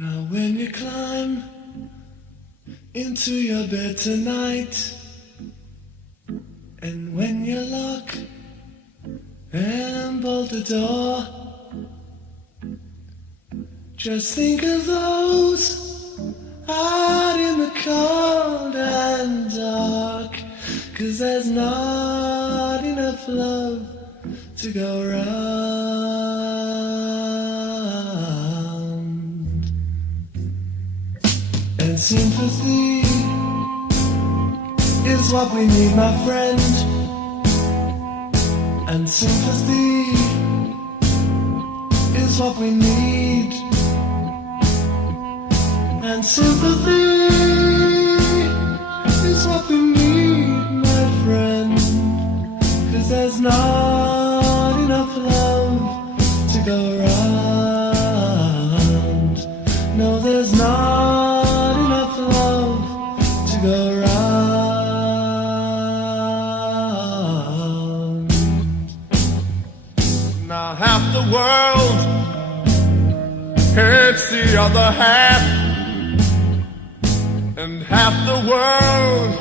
Now when you climb into your bed tonight, and when you lock and bolt the door, just think of those out in the cold and dark, 'cause there's not enough love to go round. And sympathy is what we need, my friend. And sympathy is what we need. And sympathy is what we need, my friend. 'Cause there's not enough love to go round. No, there's not enough love to go round. Now half the world hates the other half, and half the world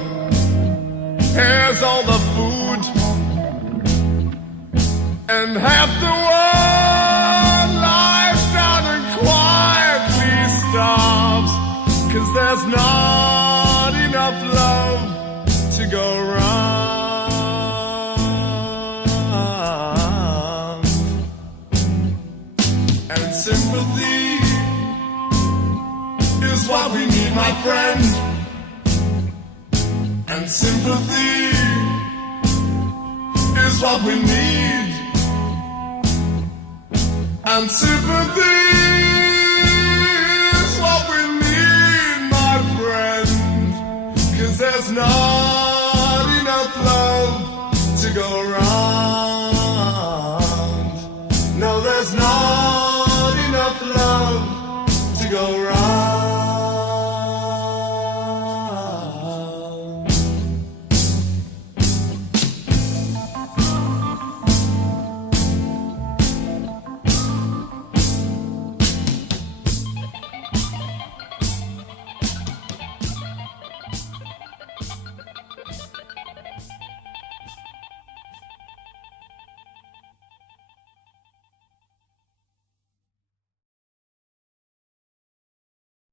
has all the food, and half the world lies down and quietly starves, 'cause there's not enough love to go round. And sympathy is what we need, my friend. And sympathy is what we need. And sympathy